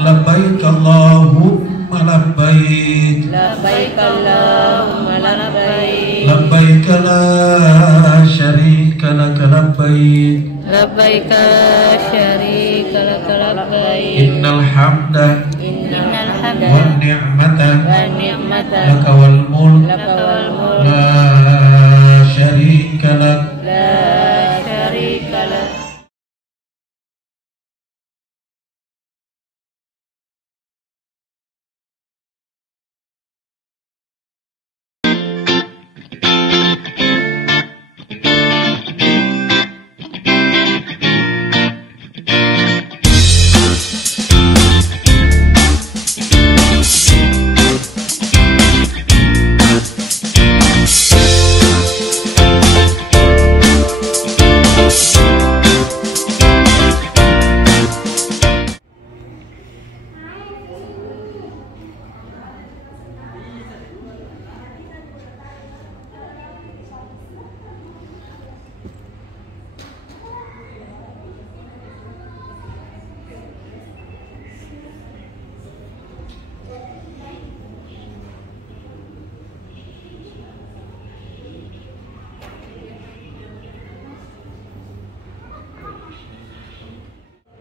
Labbaik Allahumma labbaik. Labbaik Allahumma labbaik. Labbaik la syarika laka labbaik. Labbaik la syarika laka labbaik. Innal hamda wan ni'mata laka wal mulk la syarika lak.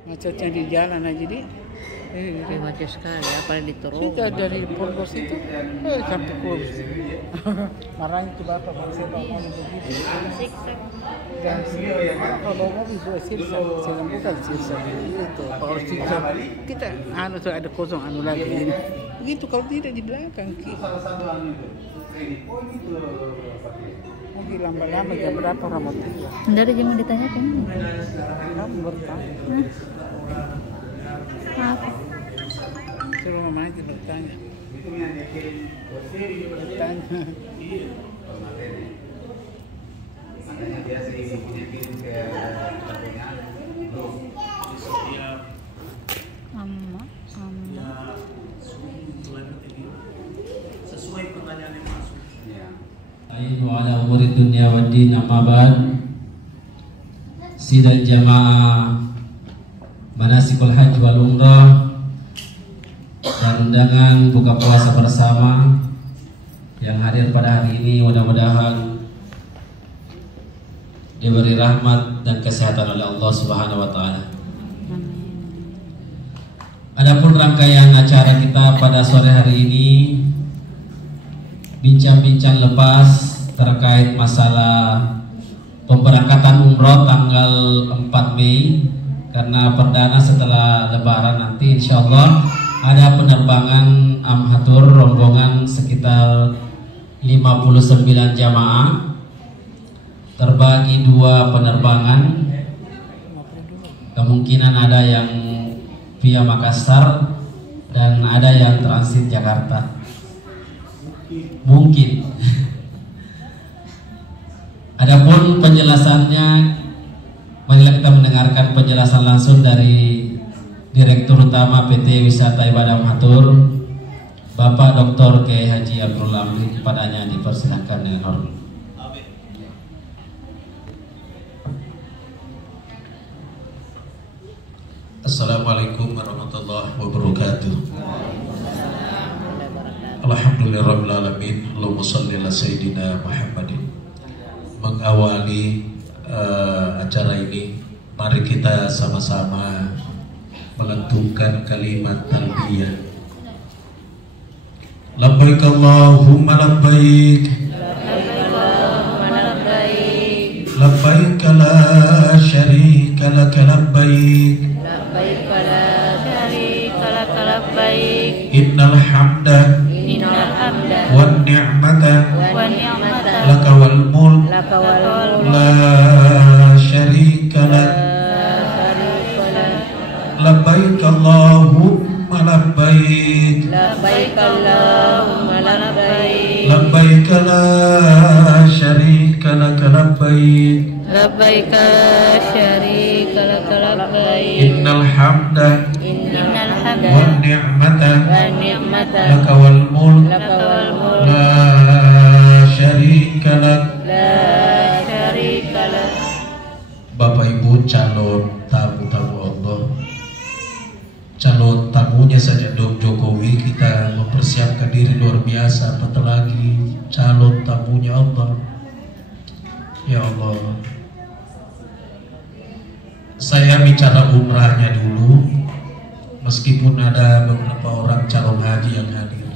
Macetnya di jalan aja di. Macet sekali, apalagi di Turun. Kita dari Purgos itu sampai Kurus. Marahnya itu bapak saya bapak begitu. Dan kalau mobil itu sirsa, saya bukan sirsa itu. Kalau sirsa kita tuh ada kosong lagi ini. Begitu kalau tidak di belakang kita. Mungkin lama-lama jam berapa Ramadhan? Dari jam ditanyakan. Kamu bertanya. Apa? Suruh mama aja bertanya. Bertanya. Sesuai pertanyaan yang masuk. Wa ala umuri dunya wa din amma ba'd. Sidang jamaah manasikul haji wal umrah dan undangan buka puasa bersama yang hadir pada hari ini, mudah-mudahan diberi rahmat dan kesehatan oleh Allah Subhanahu wa taala. Adapun rangkaian acara kita pada sore hari ini, bincang-bincang lepas terkait masalah pemberangkatan umroh tanggal 4 Mei, karena perdana setelah lebaran nanti insya Allah ada penerbangan amhatur rombongan sekitar 59 jamaah terbagi 2 penerbangan. Kemungkinan ada yang via Makassar dan ada yang transit Jakarta. Mungkin. Adapun penjelasannya, marilah kita mendengarkan penjelasan langsung dari Direktur Utama PT Wisata Ibadah Amhatur, Bapak Dr. Kiai Haji Abdul Amri. Kepadanya dipersilakan dengan hormat. Assalamualaikum warahmatullahi wabarakatuh. Alhamdulillahirabbil alamin. Allahumma shalli ala sayyidina Muhammadin. Mengawali acara ini, mari kita sama-sama melantunkan kalimat talbiyah. Labbaik Allahumma labbaik. Labbaik la syarika laka labbaik. Innal hamda wan ni'mata laka wal mulk la syarika lak. Labbaik Allahumma labbaik. Labbaik Allahumma labbaik. Labbaik la syarika laka labbaik. Labbaik la syarika laka labbaik. Innal hamda wan ni'mata laka wal mulk la syarika lak. Bapak Ibu calon tamu-tamu Allah, calon calon tamunya saja Dok Jokowi, kita mempersiapkan diri luar biasa, apatah lagi calon tamunya Allah. Ya Allah, saya bicara umrahnya dulu, meskipun ada beberapa orang calon haji yang hadir.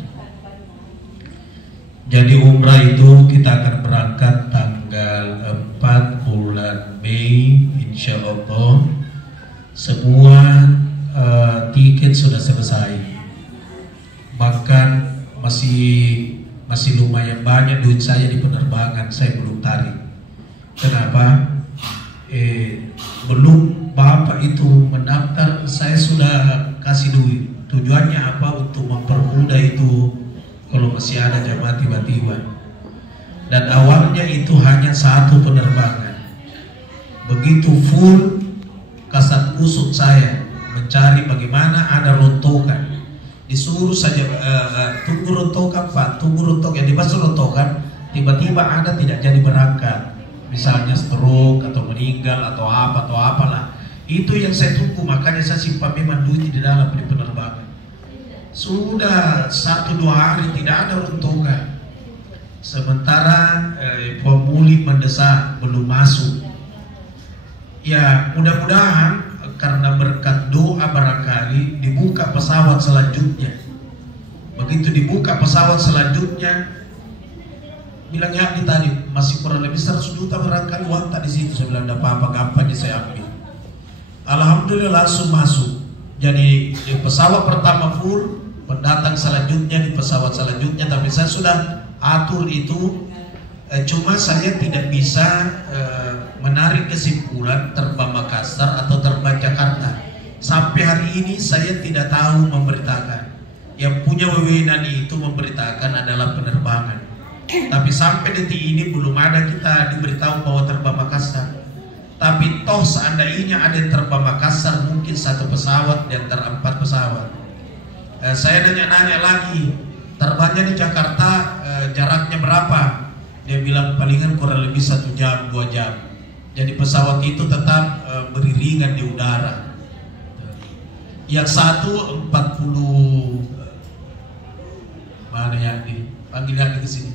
Jadi umrah itu kita akan berangkat tanggal 4 bulan Mei, insya Allah. Semua tiket sudah selesai, bahkan masih lumayan banyak duit saya di penerbangan, saya belum tarik. Kenapa? Belum Bapak itu mendaftar, saya sudah kasih duit. Tujuannya apa? Untuk mempermudah itu kalau masih ada jamaah tiba-tiba. Dan awalnya itu hanya satu penerbangan. Begitu full, kasat kusut saya mencari bagaimana ada rontokan. Disuruh saja tunggu rontokan Pak, tunggu rontokan. Yang dimaksud rontokan, tiba-tiba ada tidak jadi berangkat, misalnya stroke atau meninggal atau apalah. Itu yang saya tunggu, makanya saya simpan memang duit di dalam di penerbangan. Sudah 1-2 hari tidak ada rontokan. Sementara pemulik mendesak belum masuk. Ya mudah-mudahan karena berkat doa barangkali dibuka pesawat selanjutnya. Begitu dibuka pesawat selanjutnya, bilang ya tadi masih kurang lebih 100 juta barangkali uang di situ. Saya bilang tidak apa-apa, gampang saya ambil. Alhamdulillah langsung masuk. Jadi pesawat pertama full, pendatang selanjutnya di pesawat selanjutnya, tapi saya sudah atur itu. Cuma saya tidak bisa menarik kesimpulan terbang Makassar atau terbang Jakarta. Sampai hari ini saya tidak tahu memberitakan. Yang punya wewenang itu memberitakan adalah penerbangan. Tapi sampai detik ini belum ada kita diberitahu bahwa terbang Makassar. Tapi toh seandainya ada yang terbang Makassar, mungkin satu pesawat di antara 4 pesawat. Saya nanya-nanya lagi, terbangnya di Jakarta jaraknya berapa? Dia bilang palingan kurang lebih 1 jam, 2 jam. Jadi pesawat itu tetap beriringan di udara. Yang satu 40, mana ya? Panggil lagi ke sini.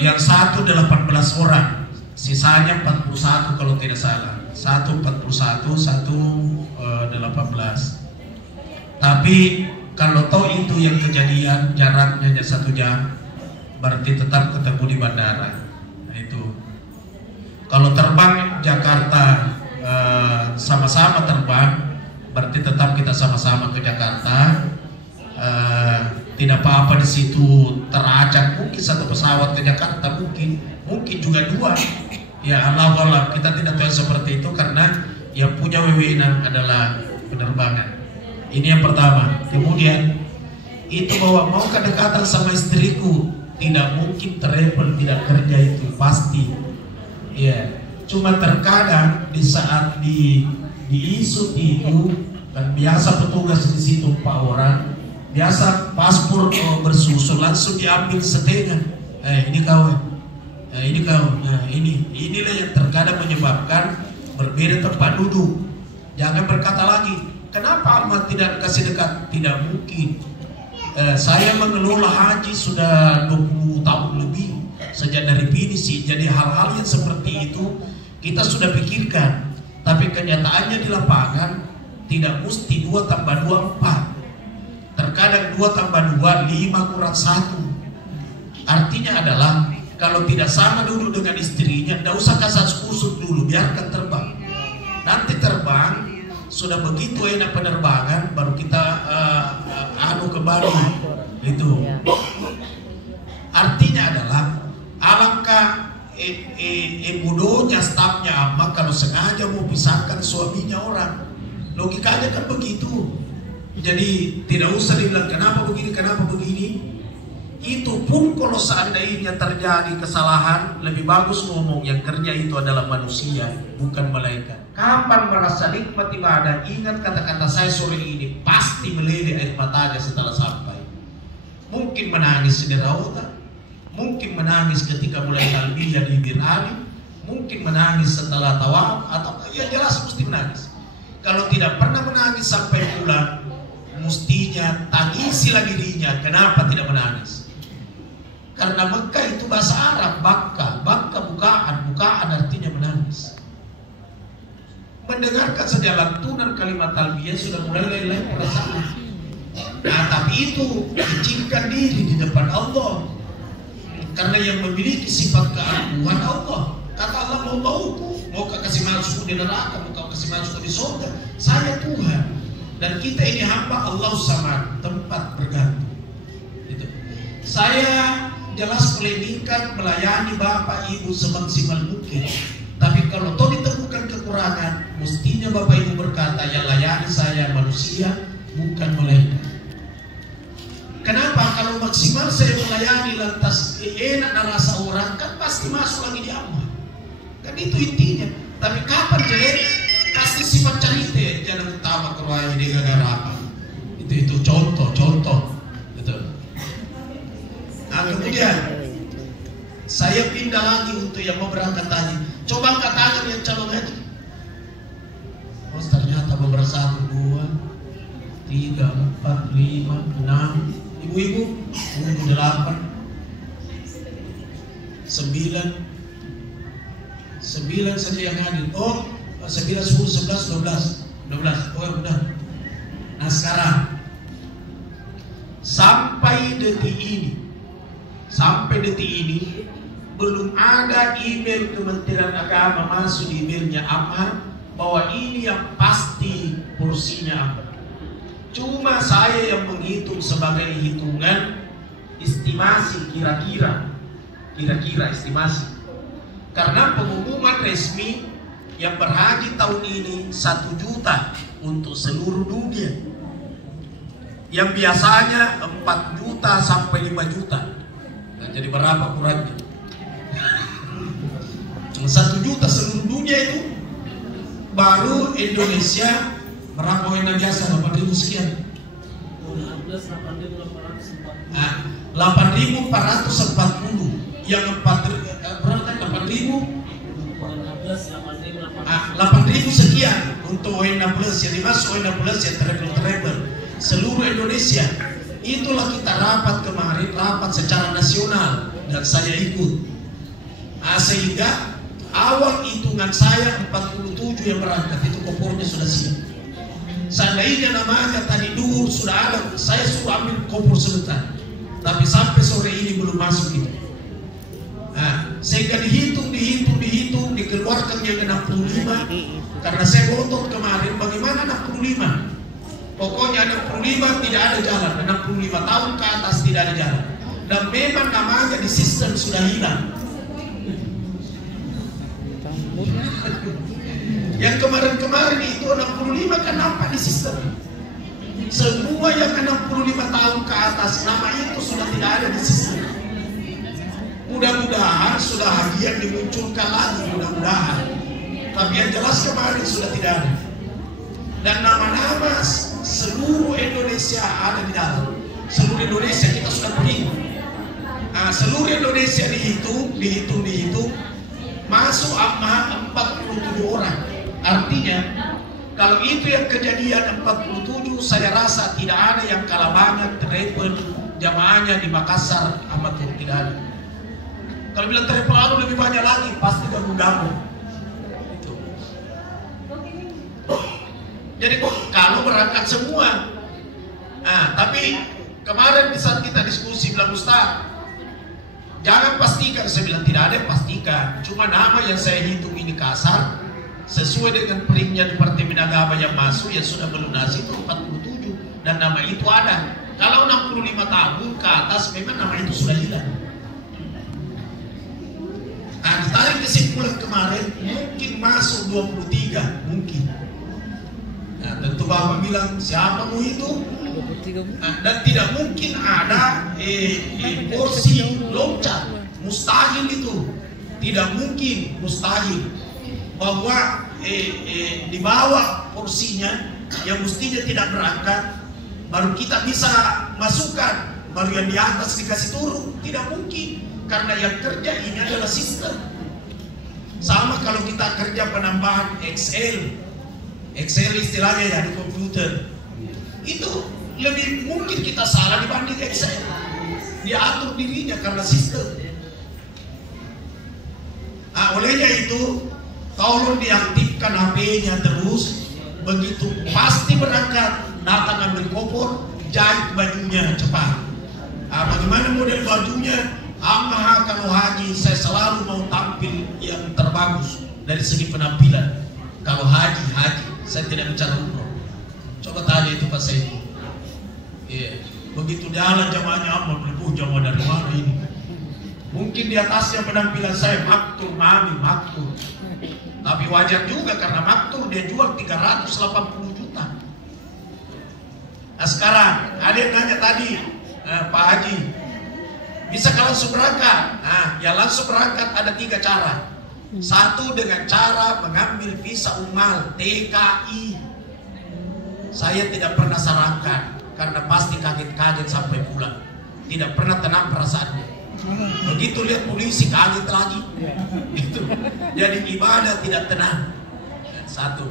Yang satu 18 orang, sisanya 41 kalau tidak salah. Satu 41, satu 18. Tapi kalau tahu itu yang kejadian jaraknya hanya 1 jam, berarti tetap ketemu di bandara. Nah itu. Kalau terbang Jakarta sama-sama terbang, berarti tetap kita sama-sama ke Jakarta. Tidak apa-apa di situ teracak, mungkin satu pesawat ke Jakarta, mungkin juga 2. Ya Allah, kita tidak tahu seperti itu karena yang punya wewenang adalah penerbangan. Ini yang pertama. Kemudian itu bahwa mau kedekatan sama istriku, tidak mungkin travel tidak kerja, itu pasti. Ya, cuma terkadang di saat diisut itu kan biasa petugas di situ 4 orang. Biasa paspor bersusun langsung diambil setengah. Ini kau, ini kau. Nah, inilah yang terkadang menyebabkan berbeda tempat duduk. Jangan berkata lagi, kenapa Ahmad tidak kasih dekat? Tidak mungkin. Saya mengelola haji sudah 20 tahun lebih sejak dari pinisi. Jadi hal-hal yang seperti itu kita sudah pikirkan. Tapi kenyataannya di lapangan tidak mesti 2 tambah 2 4. Terkadang 2 tambah 2 5 kurang 1. Artinya adalah kalau tidak sama dulu dengan istrinya, tidak usah kasar kusut dulu, biarkan terbang. Nanti terbang sudah begitu enak penerbangan, baru kita kembali. Itu. Artinya adalah alangkah bodohnya stafnya Amma kalau sengaja mau pisahkan suaminya orang. Logikanya kan begitu. Jadi tidak usah dibilang kenapa begini. Itu pun kalau seandainya terjadi kesalahan, lebih bagus ngomong yang kerja itu adalah manusia, bukan malaikat. Kapan merasa nikmat ibadah, ingat kata-kata saya sore ini, pasti meleleh air matanya setelah sampai. Mungkin menangis di rauta, mungkin menangis ketika mulai talbiyah di Bir Ali, mungkin menangis setelah tawaf, atau ya jelas mesti menangis. Kalau tidak pernah menangis sampai pulang, mestinya tangisilah dirinya. Kenapa tidak menangis? Karena Mekah itu bahasa Arab, bakka. Bakka bukaan artinya menangis. Mendengarkan saja lantunan kalimat talbiyah sudah mulai lain-lain perasaan. Nah, tapi itu kecilkan diri di depan Allah. Karena yang memiliki sifat keagungan Allah. Kata Allah, mau kau kasih masuk di neraka, mau kau kasih masuk di surga. Saya Tuhan. Dan kita ini hamba Allah sama tempat bergantung. Gitu. Saya jelas meningkat melayani Bapak Ibu semaksimal mungkin. Tapi kalau toh ditemukan kekurangan, mestinya Bapak Ibu berkata, yang layani saya manusia, bukan malaikat. Kenapa? Kalau maksimal saya melayani lantas enak dan rasa orang, kan pasti masuk lagi di amal. Kan itu intinya. Tapi kapan jadi pasti sifat carite jangan utama keruai di gara apa. Itu contoh. Gitu. Nah, kemudian saya pindah lagi untuk yang mau berangkat tadi. Coba angkat tangan yang calon haji. Oh, ternyata beberapa 1, 2, 3, 4, 5, 6. Ibu-ibu, 8, 9 saja yang hadir. Oh, 9, 10, 11, 12. Oh, udah. Nah, sekarang sampai detik ini belum ada email Kementerian Agama masuk di emailnya Amar bahwa ini yang pasti porsinya apa. Cuma saya yang menghitung sebagai hitungan estimasi kira-kira estimasi. Karena pengumuman resmi yang berhaji tahun ini 1 juta untuk seluruh dunia. Yang biasanya 4 juta sampai 5 juta. Nah, jadi berapa kurangnya? Cuma 1 juta seluruh dunia itu. Baru Indonesia berapa yang biasa 8.000 sekian. 8.440 yang 8.000 sekian untuk ON16 yang dimasuk ON16 yang treble seluruh Indonesia. Itulah kita rapat kemarin, rapat secara nasional dan saya ikut. Sehingga awal hitungan saya 47 yang berangkat itu kopornya sudah siap. Seandainya namanya tadi duhur sudah ada, saya suruh ambil kopor sebentar. Tapi sampai sore ini belum masuk itu. Sehingga dihitung, dikeluarkan yang 65. Karena saya ngotot kemarin, bagaimana 65? Pokoknya 65 tidak ada jalan, 65 tahun ke atas tidak ada jalan. Dan memang namanya di sistem sudah hilang. Yang kemarin-kemarin itu 65 kan nampak di sistem. Semua yang 65 tahun ke atas nama itu sudah tidak ada di sistem. Mudah-mudahan sudah hadiah dimunculkan lagi, mudah-mudahan. Tapi yang jelas kemarin sudah tidak ada. Dan nama-nama seluruh Indonesia ada di dalam. Seluruh Indonesia kita sudah perhitung. Seluruh Indonesia dihitung. Masuk amma 47 orang. Artinya kalau itu yang kejadian 47, saya rasa tidak ada yang kalah banyak triple jamaahnya di Makassar amatur, tidak ada. Kalau bilang triple lebih banyak lagi, pasti gabung-gabung. Jadi kalau berangkat semua. Tapi kemarin di saat kita diskusi bilang Ustaz, jangan pastikan, saya bilang tidak ada yang pastikan. Cuma nama yang saya hitung ini kasar. Sesuai dengan peringnya Departemen Agama yang masuk yang sudah melunasi itu 47 dan nama itu ada. Kalau 65 tahun ke atas memang nama itu sudah hilang. Ditarik kesimpulan kemarin mungkin masuk 23 mungkin. Tentu Bapak bilang siapa mau itu? Dan tidak mungkin ada porsi loncat, mustahil itu. Tidak mungkin, mustahil. Bahwa di bawah porsinya yang mestinya tidak berangkat baru kita bisa masukkan, baru yang di atas dikasih turun. Tidak mungkin, karena yang kerja ini adalah sistem. Sama kalau kita kerja penambahan XL, Excel istilahnya ya di komputer. Itu lebih mungkin kita salah dibanding Excel. Dia atur dirinya karena sistem. Nah, olehnya itu tolong diaktifkan HP-nya terus. Begitu pasti berangkat, datang ambil koper, jahit bajunya cepat. Nah, bagaimana model bajunya? Kalau haji saya selalu mau tampil yang terbagus dari segi penampilan. Kalau haji saya tidak bicara umroh. Coba tanya itu Pak Said. Iya. Begitu jalan jamaahnya aman, jamaah dari mana ini? Mungkin di atasnya penampilan saya maktur, mami maktur. Tapi wajar juga karena maktur dia jual 380 juta. Nah sekarang ada yang nanya tadi, Pak Haji, bisa kan langsung berangkat? Nah, ya langsung berangkat ada 3 cara. Satu dengan cara mengambil visa ummal TKI. Saya tidak pernah sarankan karena pasti kaget-kaget sampai pulang. Tidak pernah tenang perasaannya. Begitu lihat polisi kaget lagi. Itu. Jadi ibadah tidak tenang. Satu.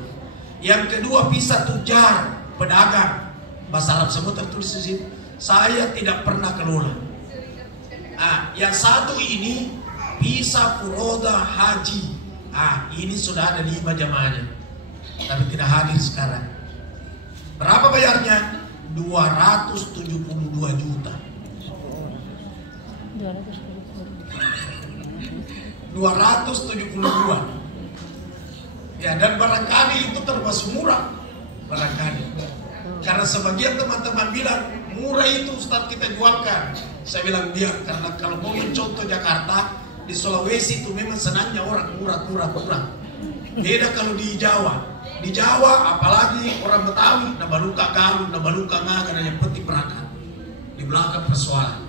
Yang kedua visa tujar, pedagang. Bahasa Arab semua tertulis di situ. Saya tidak pernah kelola. Nah, yang satu ini visa furoda haji. Ini sudah ada 5 jamaahnya, tapi tidak hadir sekarang. Berapa bayarnya? 272 juta. 272. Ya, dan barangkali itu termasuk murah. Barangkali. Karena sebagian teman-teman bilang murah itu Ustaz kita jualkan. Saya bilang biar, karena kalau mau contoh Jakarta, di Sulawesi itu memang senangnya orang murah. Beda kalau di Jawa. Di Jawa apalagi orang Betawi, nabaluka galuh, nabaluka ngaga, dan yang penting berangkat. Di belakang persoalan.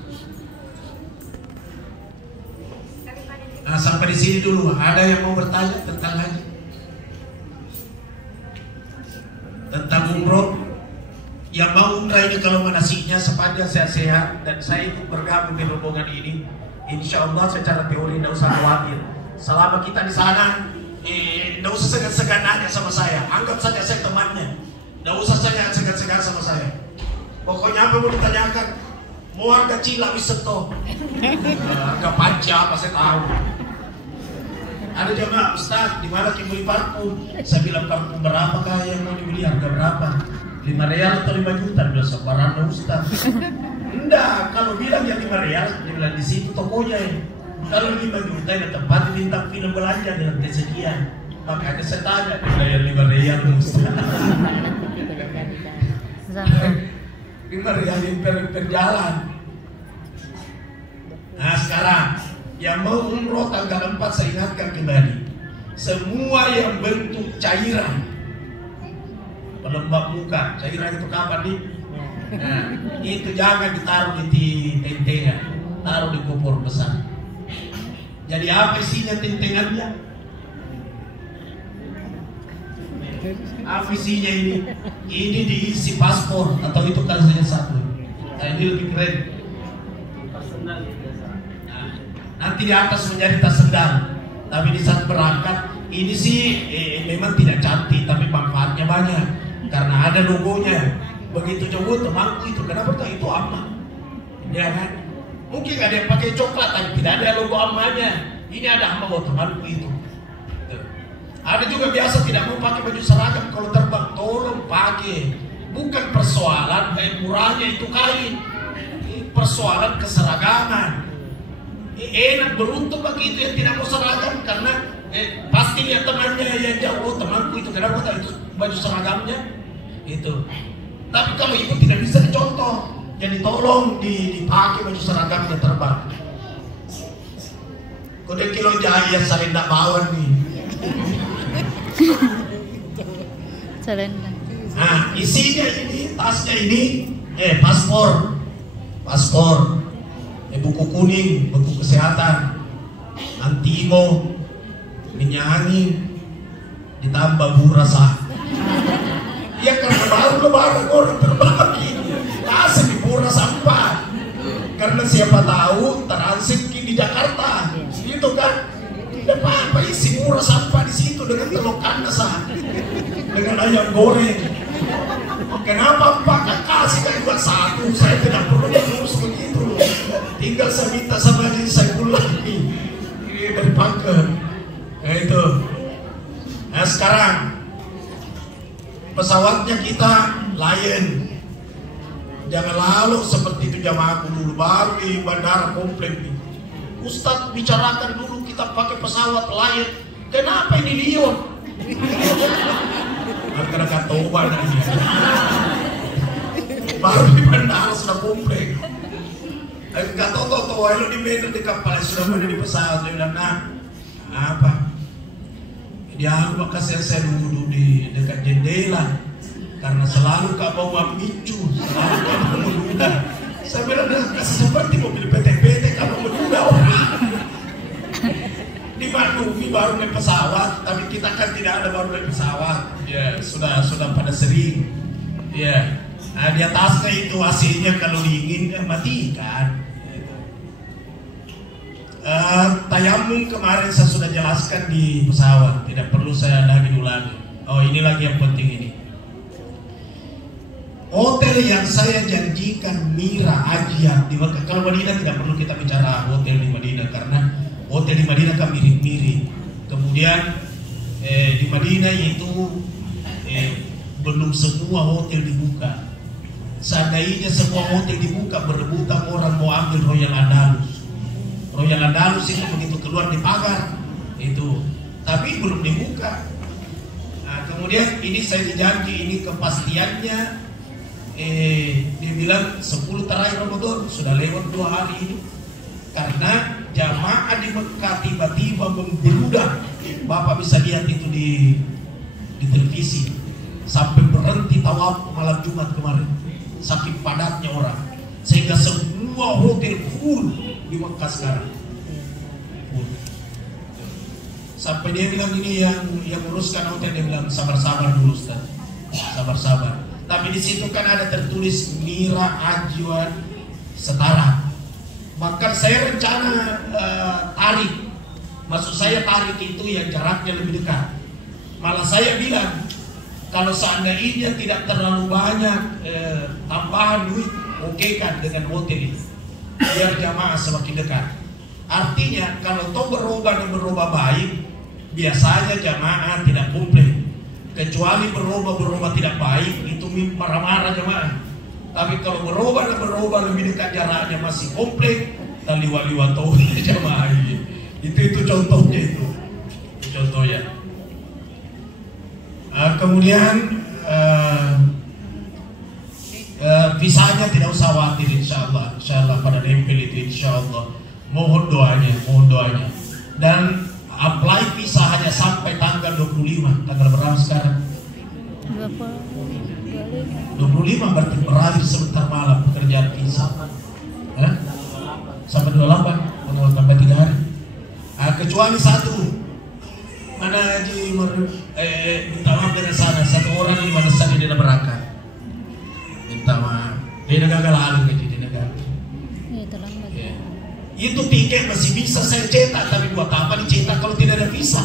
Nah, sampai di sini dulu. Ada yang mau bertanya tentang haji? Tentang umroh? Yang mau umrah ini kalau manasinya sepanjang sehat-sehat dan saya ikut bergabung di rombongan ini, insya Allah secara teori tidak usah khawatir. Selama kita di sana, tidak usah segan-segan nanya sama saya. Anggap saja saya temannya. Tidak usah saja segan-segan sama saya. Pokoknya apa mau ditanyakan, mau harga cila wiseto, harga panca apa saya tahu. Ada jamaah, Ustaz, di mana kita beli parfum? Saya bilang parfum berapa kah yang mau dibeli, harga berapa? 5 real atau 5 juta? Udah sebarang Ustaz. Enggak, kalau bilang yang 5 real, dia bilang di situ tokonya ya. Kalau 5 juta ada tempat di bintang film belanja di lantai sekian. Makanya saya tanya, dia 5 real Ustaz. 5 real per jalan. Nah sekarang yang mau umroh tanggal 4 saya ingatkan kembali, semua yang bentuk cairan, pelembab muka, cairan itu kapan nih? Nah, itu jangan ditaruh di tentengan, taruh di kompor besar. Jadi apa isinya tentengannya? Apa isinya ini? Ini diisi paspor atau itu kan saja satu. Nah, ini lebih keren. Nanti di atas menjadi tas sendal, tapi di saat berangkat ini sih memang tidak cantik, tapi manfaatnya banyak karena ada logonya. Begitu coba temanku itu, kenapa tak itu aman? Ya kan? Mungkin ada yang pakai coklat, tapi tidak ada logo amannya. Ini ada hamba temanku itu. Ada juga biasa tidak mau pakai baju seragam kalau terbang, tolong pakai. Bukan persoalan murahnya itu kain, persoalan keseragaman. Enak beruntung bagi itu yang tidak mau seragam karena pasti lihat temannya yang jauh, temanku itu kenapa tak itu baju seragamnya itu. Tapi kalau ibu tidak bisa dicontoh, jadi tolong dipakai baju seragamnya terbang. Kode kilo jaya saya tidak bawa nih. Nah isinya ini, tasnya ini paspor, buku kuning, buku kesehatan, antimo, minyak angin, ditambah burasa. Ya karena baru lebaran orang terbagi, kasih di buras sampah. Karena siapa tahu transit di Jakarta, itu kan tidak apa-apa isi buras sampah di situ dengan telokan sah, dengan ayam goreng. Kenapa Pak kasih kan buat satu? Saya tidak perlu ngurus begitu. Tinggal saya minta sama dia, saya pulang lagi. Ini dari pangkat. Nah itu. Nah sekarang pesawatnya kita Lion. Jangan lalu seperti itu jamaahku dulu, baru di bandara komplek nih. Ustadz bicarakan dulu kita pakai pesawat Lion. Kenapa ini Lion? Karena kata obat ini. Baru di bandara sudah komplek. Gak tahu lo di Medan di kapal sudah ada di pesawat. Dia bilang, nah apa? Dia maka saya duduk di dekat jendela karena selalu kak bawa micu, selalu kak bawa menunda. Saya bilang, seperti mobil PT-PT kamu menunda orang. Di Manuvi baru naik pesawat, tapi kita kan tidak ada baru naik pesawat. Ya sudah pada sering. Ya. Nah, di atasnya itu AC-nya kalau dingin matikan. Tayamum kemarin saya sudah jelaskan di pesawat, tidak perlu saya lagi ulangi. Oh ini lagi yang penting ini. Hotel yang saya janjikan Mira Ajiat di Mekah. Kalau Madinah tidak perlu kita bicara hotel di Madinah karena hotel di Madinah kan mirip-mirip. Kemudian di Madinah itu belum semua hotel dibuka. Seandainya semua hotel dibuka, berebutan orang mau ambil Royal Andalus. Royal Andalus itu begitu keluar di pagar itu, tapi belum dibuka. Nah, kemudian ini saya dijanji ini kepastiannya. Dia bilang 10 terakhir Ramadan sudah lewat 2 hari ini. Karena jamaah di Mekah tiba-tiba membludak. Bapak bisa lihat itu di televisi. Sampai berhenti tawaf malam Jumat kemarin. Saking padatnya orang. Sehingga semua hotel full di Mekah sekarang. Full. Sampai dia bilang ini yang uruskan hotel, dia bilang sabar-sabar dulu Ustaz. Sabar-sabar. Tapi di situ kan ada tertulis Mira Ajiat Setara. Maka saya rencana tarik. Maksud saya tarik itu yang jaraknya lebih dekat. Malah saya bilang kalau seandainya tidak terlalu banyak tambahan duit, oke kan dengan hotel itu. Biar jamaah semakin dekat. Artinya kalau toh berubah dan berubah baik, biasanya jamaah tidak komplit. Kecuali berubah tidak baik, itu marah-marah jemaah. Tapi kalau berubah lebih dekat jaraknya masih komplit, taliwa-liwa tahu jemaah. Itu contohnya itu. Contohnya. Kemudian visanya tidak usah khawatir, insyaallah pada nempel itu insyaallah. Mohon doanya. Dan apply visa hanya sampai tanggal 25. Tanggal berapa sekarang? 25 berarti berakhir sebentar malam pekerjaan visa. Sampai 28, mau tambah 3 hari. Kecuali satu. Mana Haji minta maaf dengan sana. Satu orang di mana sana dia berangkat. Minta maaf. Dia gagal lalu di negara. Ya. Itu tiket masih bisa saya cetak, tapi buat apa dicetak kalau tidak ada visa?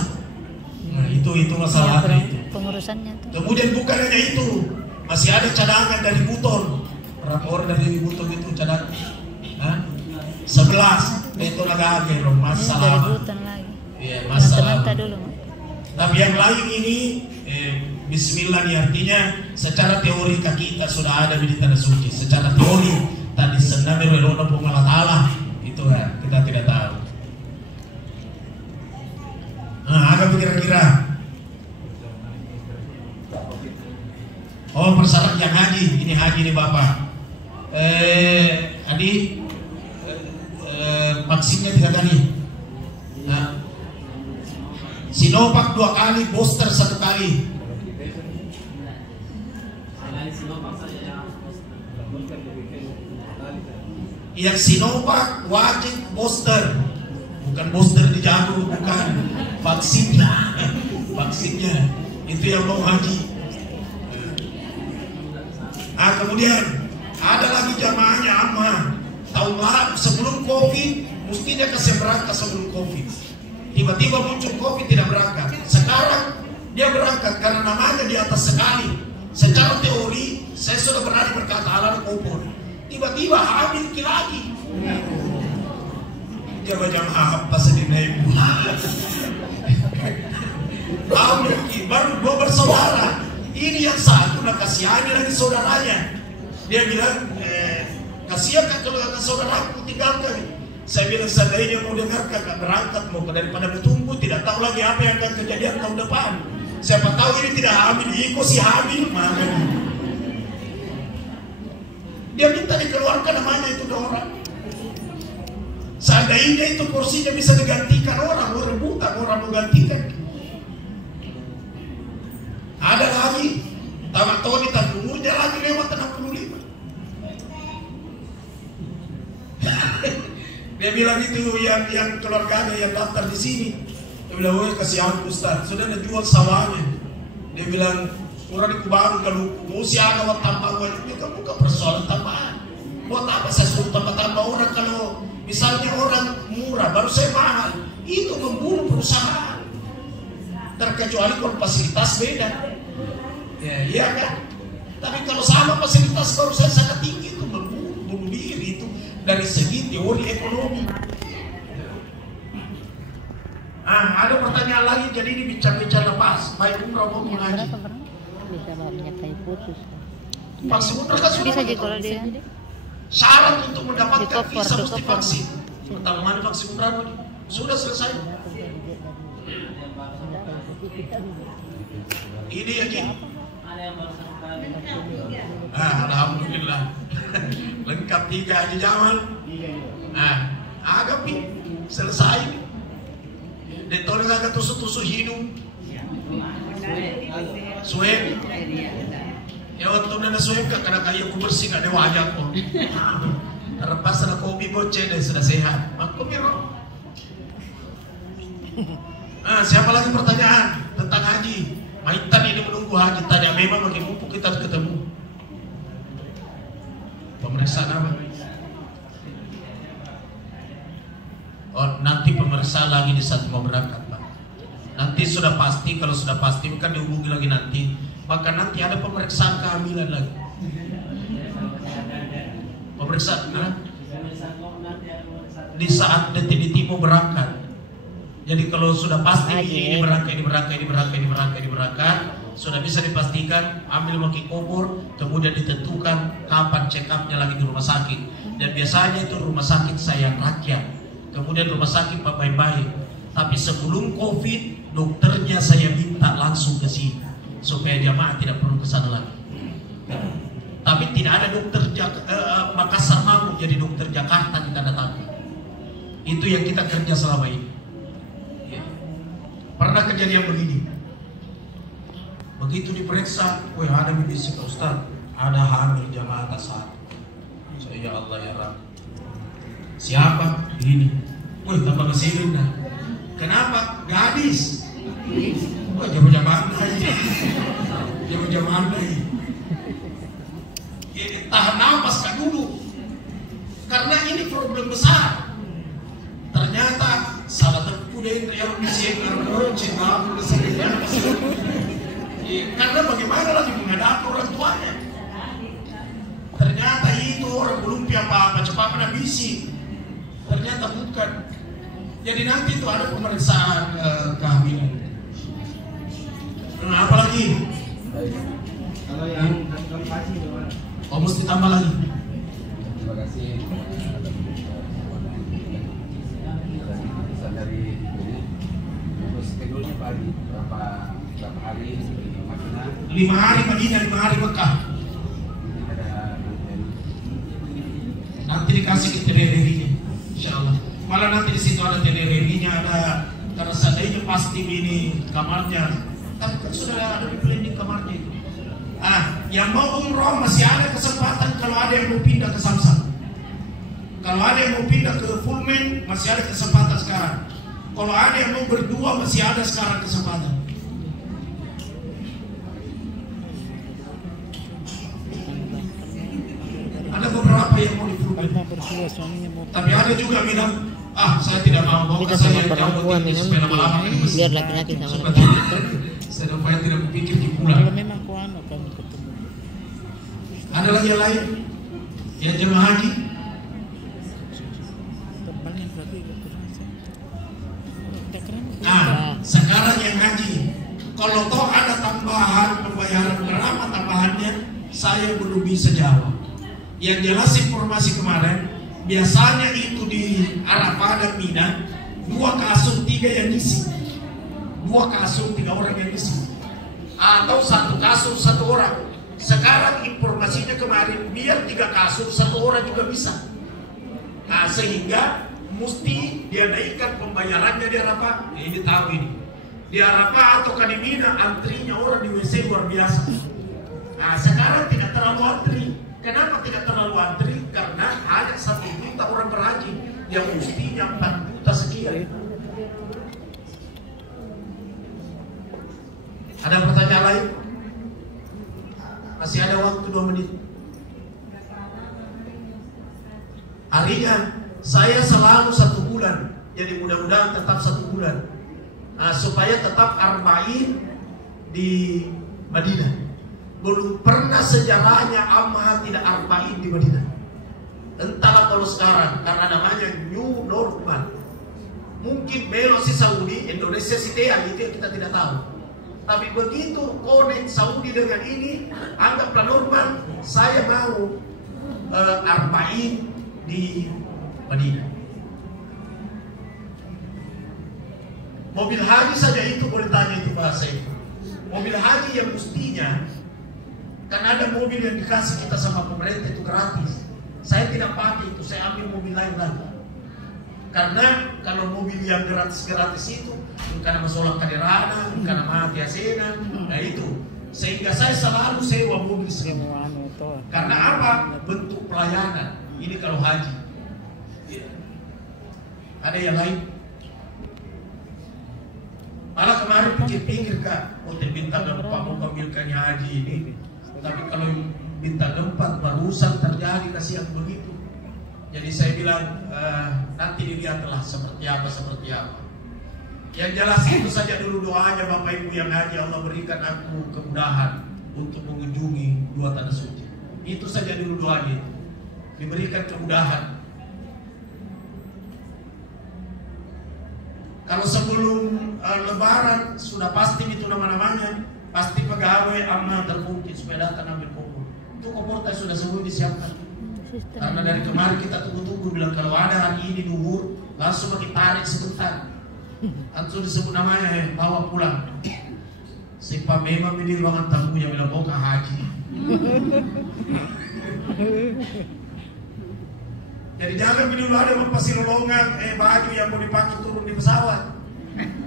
Nah itu masalahnya itu. Pengurusannya tuh. Kemudian bukan hanya itu, masih ada cadangan dari Buton. Berapa orang dari Buton itu cadangan? 11 itu agak masalah. Dari Buton lagi. Iya masalah. Dulu. Tapi yang lain ini Bismillah nih artinya secara teori kita sudah ada di tanah suci. Secara teori tadi senami relona pengalatala itu kan kita tidak tahu. Nah, agak kira-kira. Oh persyarat yang haji, ini haji nih Bapak. Adi vaksinnya 3 kali. Nah, Sinovac 2 kali, booster 1 kali. Yang Sinovac wajib booster, bukan booster di jago, bukan vaksinnya. Vaksinnya itu yang mau haji. Kemudian ada lagi jamaahnya aman. Tahun lalu sebelum COVID mestinya kasih berangkat sebelum COVID. Tiba-tiba muncul COVID tidak berangkat. Sekarang Dia berangkat karena namanya di atas sekali. Secara teori, saya sudah berani berkata ala kubur. Tiba-tiba hamil lagi. Dia berjamaah apa sedih ibu. Hamil baru dua bersaudara. Ini yang satu nak kasihani lagi saudaranya. Dia bilang, kasihan kan kalau kata saudaraku tinggalkan. Saya bilang seandainya mau dengarkan gak berangkat mau daripada bertunggu tidak tahu lagi apa yang akan kejadian tahun depan. Siapa tahu ini tidak hamil, Iko si hamil makanya. Dia minta dikeluarkan namanya itu orang. Seandainya itu kursinya bisa digantikan orang rebutan, orang mau gantikan. Ada lagi, tamat Tony tak umurnya lagi lewat 65. Dia bilang itu yang keluarganya yang daftar di sini. Dia bilang, "Woi, kasihan Ustaz, sudah jual sawahnya." Dia bilang, "Kurang di Kubaru kalau musi ada buat tambah uang." Dia bukan persoalan tambahan. Buat apa saya suruh tambah-tambah orang kalau misalnya orang murah baru saya mahal? Itu membunuh perusahaan. Terkecuali kalau fasilitas beda. Ya, iya kan? Tapi kalau sama fasilitas baru saya sangat tinggi itu bunuh diri itu. Dari segi teori ekonomi. Ada pertanyaan lagi, jadi ini bicara-bicara lepas. Baik umrah mau mengaji. Bisa minyak kayu putus. Vaksin umrah kan sudah Bisa aja kalau dia. syarat untuk mendapatkan Di cover, visa di mesti cover. vaksin. Pertama mana vaksin umrah sudah selesai. Ini aja. Alhamdulillah. Lengkap 3 aja Jamal. Agak selesai. Ditolong agak tusuk-tusuk hidung. Swab. Ya waktu nana swab karena kayak aku bersih gak ada wajah kok. Terlepas ada kopi bocah dan sudah sehat. Aku miro. Siapa lagi pertanyaan tentang haji? Maitan ini menunggu haji. Tanya memang makin mumpuk kita ketemu. Pemeriksaan apa? Oh, nanti pemeriksaan lagi di saat mau berangkat, Pak. Nanti sudah pasti, kalau sudah pasti bukan dihubungi lagi nanti. Maka nanti ada pemeriksaan kehamilan lagi. Pemeriksaan, di saat detik-detik mau berangkat. Jadi kalau sudah pasti ini berangkat, sudah bisa dipastikan, ambil maki kubur, kemudian ditentukan kapan check up-nya lagi di rumah sakit. Dan biasanya itu rumah sakit saya rakyat, kemudian rumah sakit Pak baik-baik. Tapi sebelum COVID, dokternya saya minta langsung ke sini supaya jamaah tidak perlu ke sana lagi. Tapi tidak ada dokter Makassar mau jadi dokter Jakarta di tanda tangan. Itu yang kita kerja selama ini. Pernah kejadian begini. Begitu diperiksa, wah ada bisik Ustaz, ada hamil jamaah atas satu. Saya ya Allah ya Rabb. Siapa? Ini. Wah tambah mesin dah. Kenapa? Gadis. Wah jamaah lagi. Jamaah lagi. Ini tahan nafas kan dulu. Karena ini problem besar. Ternyata salah terpude yang bisa karena bagaimana lagi menghadapi orang tuanya. Ternyata itu orang belum apa-apa cepat menabisi. Ternyata bukan. Jadi nanti itu ada pemeriksaan kehamilan. Apa lagi? Kalau yang konfirmasi gimana? Oh mesti tambah lagi. Terima kasih. Dari terus kedulnya pagi berapa hari di Madinah? 5 hari Madinah, 5 hari Mekah. Nanti dikasih itinerary-nya, insyaallah. Malah nanti di situ ada itinerary-nya, ada karena seandainya pasti ini kamarnya. Tapi kan sudah ada di planning kamarnya itu. Yang mau umroh masih ada kesempatan kalau ada yang mau pindah ke Samsam. Kalau ada yang mau pindah ke Fulmen masih ada kesempatan sekarang. Kalau ada yang mau berdua masih ada sekarang kesempatan. Ada beberapa yang mau di Fulmen. Tapi ada juga bilang, saya tidak mau bawa saya jauh tinggi supaya lama-lama biar laki-laki sama laki-laki. Supaya tidak berpikir di Kalau pulang. memang kuano kami ketemu. Ada lagi yang lain? Yang jemaah haji? Tebalnya berarti kurasa. Tak keren. Nah, sekarang yang haji, kalau toh ada tambahan pembayaran berapa tambahannya, saya belum bisa jawab. Yang jelas informasi kemarin, biasanya itu di Arafah dan Mina, 2 kasur 3 yang isi, 2 kasur 3 orang yang isi, atau 1 kasur 1 orang. Sekarang informasinya kemarin, biar 3 kasur 1 orang juga bisa. Nah, sehingga mesti dia naikkan pembayarannya di Arafah. Ini tahu ini. Di Arafah atau di Mina, antrinya orang di WC luar biasa. Nah, sekarang tidak terlalu antri. Kenapa tidak terlalu antri? Karena hanya 1 juta orang berhaji yang mestinya 4 juta sekian. Ada pertanyaan lain? Masih ada waktu 2 menit. Harinya saya selalu 1 bulan, jadi mudah-mudahan tetap 1 bulan. Nah, supaya tetap arba'in di Madinah. Belum pernah sejarahnya Amah tidak arba'in di Madinah. Entahlah kalau sekarang, karena namanya new normal. Mungkin belok si Saudi, Indonesia si Tea, itu yang kita tidak tahu. Tapi begitu connect Saudi dengan ini, anggaplah normal. Saya mau arba'in di Madinah. Mobil haji saja itu boleh tanya itu bahasa itu. Mobil haji yang mestinya, kan ada mobil yang dikasih kita sama pemerintah itu gratis. Saya tidak pakai itu, saya ambil mobil lain lagi. Karena kalau mobil yang gratis itu, karena masalah kaderana, karena mati asena, nah itu. Sehingga saya selalu sewa mobil sendiri. Karena apa? Bentuk pelayanan. Ini kalau haji. Ada yang lain? Malah kemarin pikir-pikir Kak, bintang 4 mau ambilkannya haji ini. Tapi kalau bintang 4 barusan terjadi kasihan begitu. Jadi saya bilang nanti dilihatlah seperti apa. Yang jelas itu saja dulu doanya Bapak Ibu yang haji, Allah berikan aku kemudahan untuk mengunjungi 2 tanah suci. Itu saja dulu doanya, diberikan kemudahan. Kalau sebelum Lebaran sudah pasti itu nama-namanya, pasti pegawai amanah termungkin supaya datang ambil kubur. Itu kubur sudah semua disiapkan. Karena dari kemarin kita tunggu-tunggu bilang kalau ada hari ini duhur, langsung kita tarik sebentar. Langsung disebut namanya, bawa pulang. Siapa memang di ruangan tamunya bilang boka haji. Jadi jangan dulu ada pasti lolongan, baju yang mau dipakai turun di pesawat.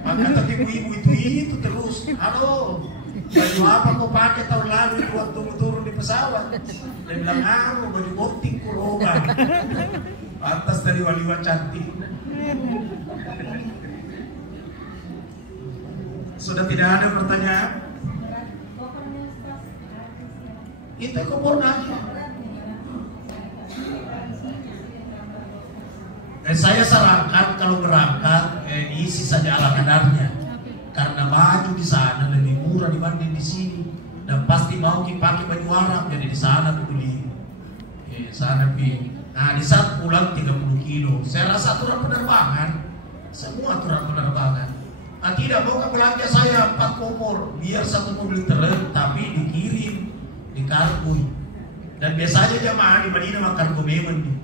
Maka tadi ibu-ibu itu terus, halo, baju apa kau pakai tahun lalu waktu turun di pesawat? Dia bilang, baju boting kuroban. Pantas dari waliwan cantik. Sudah tidak ada pertanyaan? Itu kubur aja. Saya sarankan kalau berangkat isi saja ala kadarnya, karena baju di sana lebih murah dibanding di sini, dan pasti mau dipakai baju Arab, jadi di sana beli, sana pi. Nah di saat pulang 30 kilo, saya rasa aturan penerbangan, semua aturan penerbangan. Nah, tidak mau belanja saya 4 koper, biar 1 mobil terleng, tapi dikirim, dikargoi. Dan biasanya jamaah di Madinah makan kargo memang.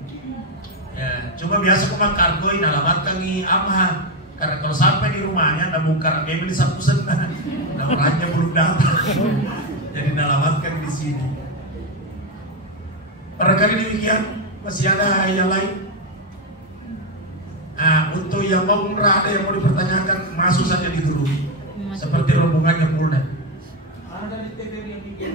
Ya, cuma biasa kau kargoi alamatkan di Amha. Karena kalau sampai di rumahnya ada buka memang di satu sana, nah orangnya belum datang. Jadi alamatkan di sini. Barangkali demikian, masih ada yang lain. Nah, untuk yang mau umrah ada yang mau dipertanyakan, masuk saja di grup. Seperti rombongannya Polda. Ada di TVRI yang bikin.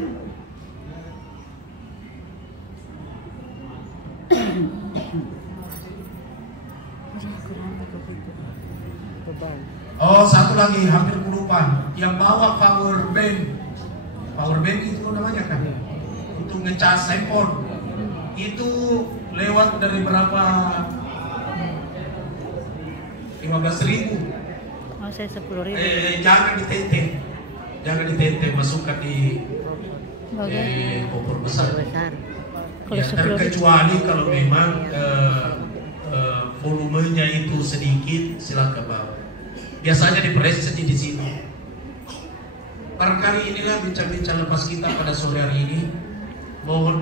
Oh, satu lagi hampir lupa. Yang bawa power bank. Power bank itu namanya kan? Untuk ngecas handphone. Itu lewat dari berapa? 15.000. Oh, saya 10.000. Jangan ditete. Jangan ditete, masukkan di koper besar. Besar. Ya, terkecuali kalau memang volumenya itu sedikit, silakan bawa. Biasanya diperes saja di sini. Barangkali inilah bincang-bincang lepas kita pada sore hari ini. Mohon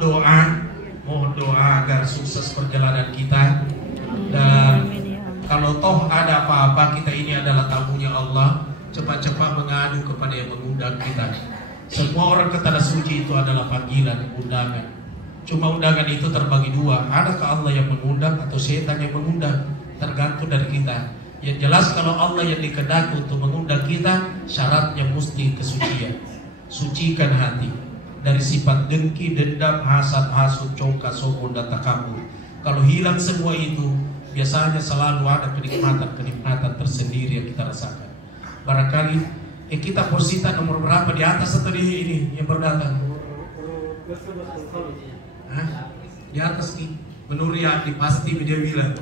doa agar sukses perjalanan kita. Dan kalau toh ada apa-apa, kita ini adalah tamunya Allah. Cepat-cepat mengadu kepada yang mengundang kita. Semua orang ke tanah suci itu adalah panggilan, undangan. Cuma undangan itu terbagi dua. Adakah Allah yang mengundang atau setan yang mengundang? Tergantung dari kita. Yang jelas kalau Allah yang dikehendaki untuk mengundang kita, syaratnya mesti kesucian. Sucikan hati dari sifat dengki, dendam, hasad, hasud, congkak, sombong, dan takabur. Kalau hilang semua itu, biasanya selalu ada kenikmatan tersendiri yang kita rasakan. Barangkali kita posita nomor berapa, di atas atau di ini yang berdatang? Di atas nih. Menurut Yadi pasti dia bilang.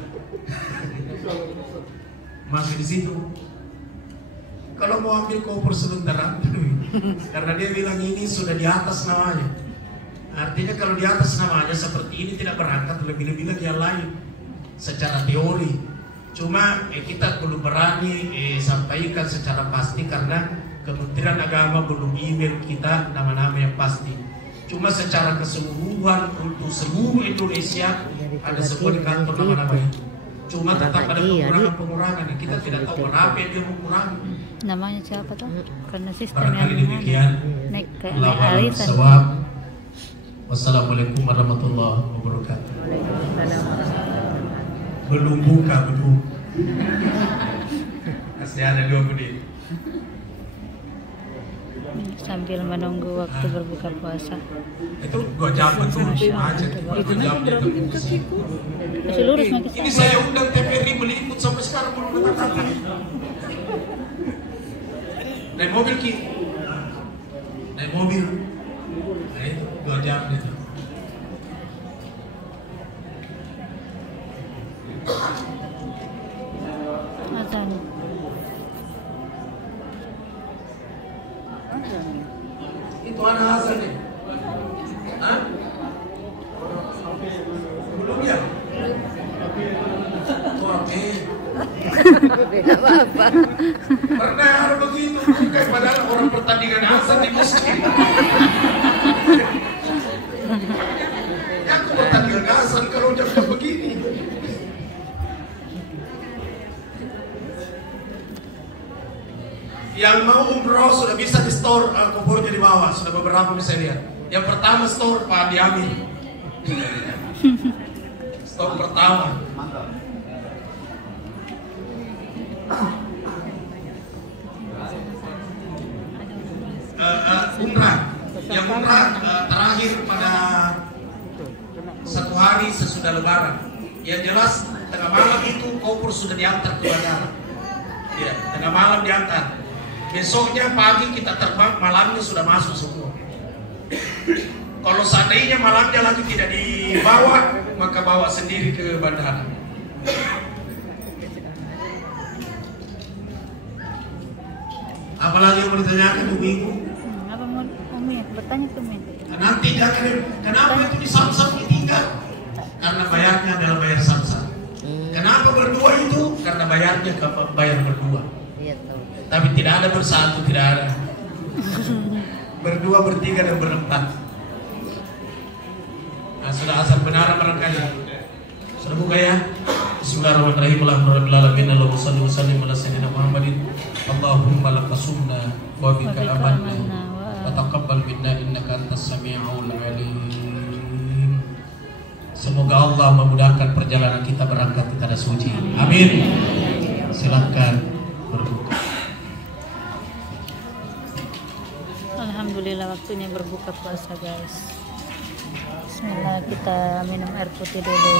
Masih di situ. Kalau mau ambil koper sebentar, karena dia bilang ini sudah di atas namanya. Artinya kalau di atas namanya seperti ini tidak berangkat, lebih-lebih lagi yang lain secara teori. Cuma kita belum berani sampaikan secara pasti karena Kementerian Agama belum email kita nama-nama yang pasti. Cuma secara keseluruhan untuk seluruh Indonesia ada semua di kantor nama-nama itu. Cuma tetap ada pengurangan. Kita tidak tahu berapa yang dia mengurangi. Namanya siapa tuh? Karena sistem Barangkali yang demikian. naik ke Allahu alisan. a'lam. Wassalamualaikum warahmatullahi wabarakatuh. Belum buka, belum. Masih ada 2 menit. Sambil menunggu waktu berbuka puasa. Itu 2 jam betul macet. 2 jam dia tunggu. Masih lurus makin Ini saya undang TVRI meliput sampai sekarang belum datang. Naik mobil Ki. Naik mobil. Nah itu 2 jam itu. azan. Itu anak azan nih. Hah? Belum ya? Wah, Tidak apa-apa. pernah harus begitu. Kayak padahal orang pertandingan azan di masjid. Ya aku pertandingan azan kalau jam-jam begini. Yang mau umroh sudah bisa di store kuburnya di bawah, sudah beberapa bisa lihat. Yang pertama store Pak Adi Amin. Store pertama. Umrah. Yang umrah terakhir pada 1 hari sesudah Lebaran. Yang jelas tengah malam itu kubur sudah diantar ke bandara. Ya, tengah malam diantar. Besoknya pagi kita terbang, malamnya sudah masuk semua. Kalau seandainya malamnya lagi tidak dibawa, maka bawa sendiri ke bandara. Apalagi yang mau ditanyakan Ibu? Apa mau Umi? Bertanya ke Umi. Nanti jangan, kenapa itu di Samsam ditinggal? Karena bayarnya adalah bayar Samsam. Kenapa berdua itu? Karena bayarnya bayar berdua. Iya tahu. Tapi tidak ada bersatu, tidak ada. Berdua, bertiga, dan berempat. Nah, sudah asal benar barangkali. Sudah buka ya. Bismillahirrahmanirrahim. Alhamdulillahirabbil alamin. Allahumma shalli ala sayyidina Muhammadin. Allahumma lakasumna wa bika amanna. Wa taqabbal minna innaka antas sami'ul alim. Semoga Allah memudahkan perjalanan kita berangkat ke tanah suci. Amin. Silakan berbuka. Alhamdulillah waktunya berbuka puasa guys. Bismillah, kita minum air putih dulu.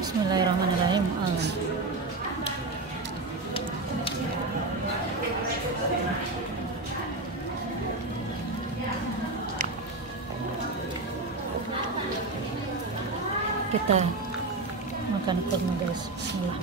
Bismillahirrahmanirrahim. Kita Makan kurma guys. Bismillah.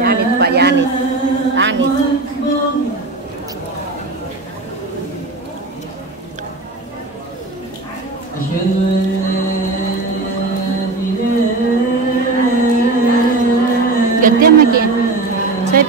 Yanis Pak Yanis. Anis. Gantian lagi. Saya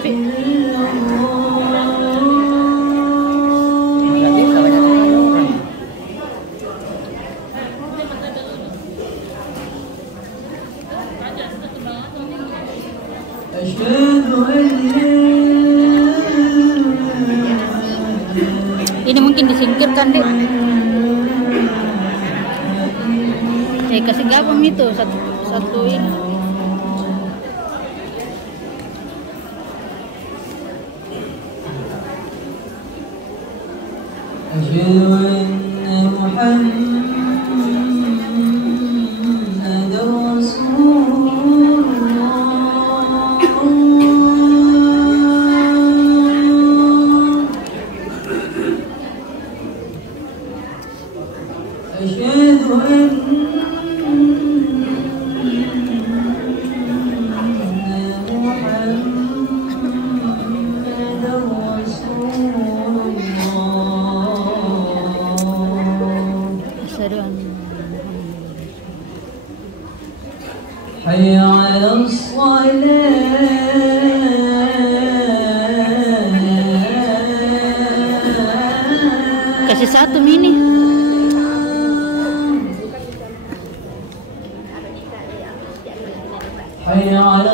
ini mungkin disingkirkan deh. Kasih gabung itu satu ini. حي على الصلاة. Kasih satu mini. حي على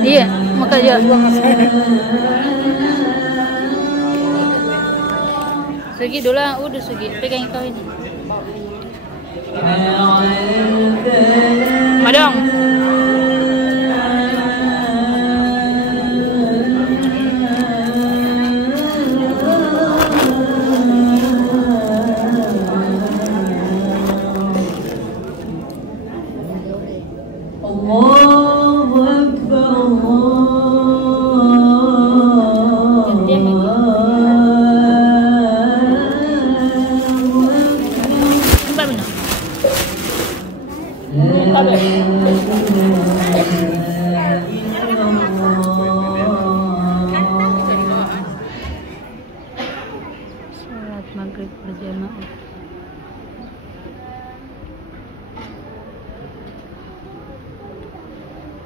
Iya, makanya Sugi dulu, udah Sugi, pegang kau ini. Madong. Salat maghrib berjamaah.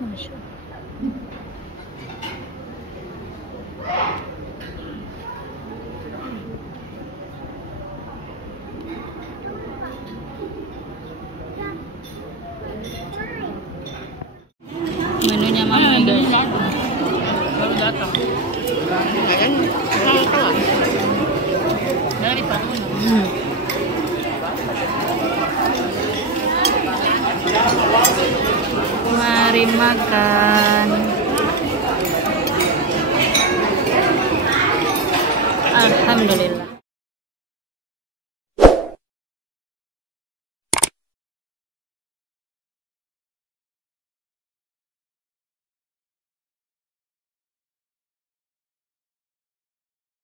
Masya Allah. Menunya mana guys? Baru datang. Dari Paduna. Mari makan. Alhamdulillah.